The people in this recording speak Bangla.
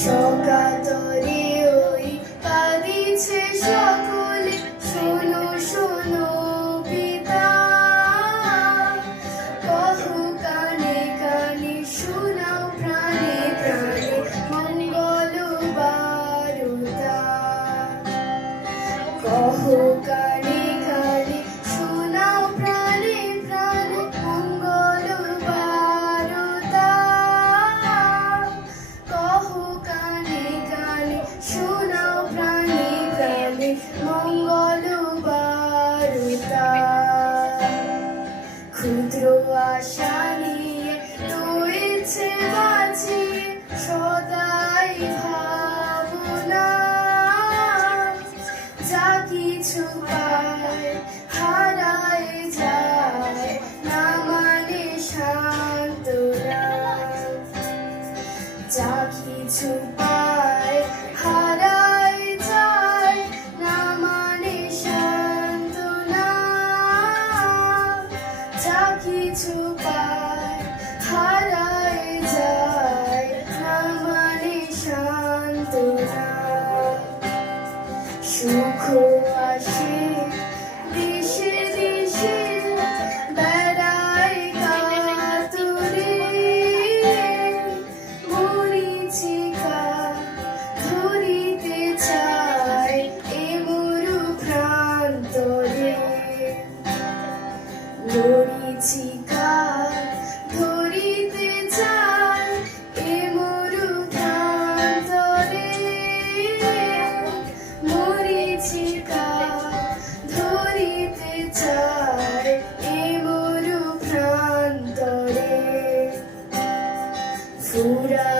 সকাতরে ওই কাঁদিছে সকলে, শোনো শোনো পিতা, কহো কানে কানে, শোনাও প্রাণে প্রাণে, মঙ্গল বারতা। কহো কানে কানে, শোনাও প্রাণে প্রাণে, মঙ্গল বারতা। কহো কানে কানে, শোনাও প্রাণে প্রাণে, মঙ্গল বারতা। ক্ষুদ্র আশা নিয়ে রয়েছে বাঁচিয়ে সদাই ভাবনা, যা কিছু পায় হারায় যায় না মানে সান্ত্বনা। যা কিছু পায় হারায় যায় না মানে সান্ত্বনা। যা কিছু পায় হারায় যায় না মানে সান্ত্বনা। সুখ আসে দেশে দেশে, বেড়ায় কাতুরে, মরীচিকা ধরিতে চায় এ মরু প্রান্তরে। মরীচিকা ধরিতে চায় এ মরু প্রান্তরে। মরীচিকা ধরিতে চায় এ মরু প্রান্তরে। ফুরা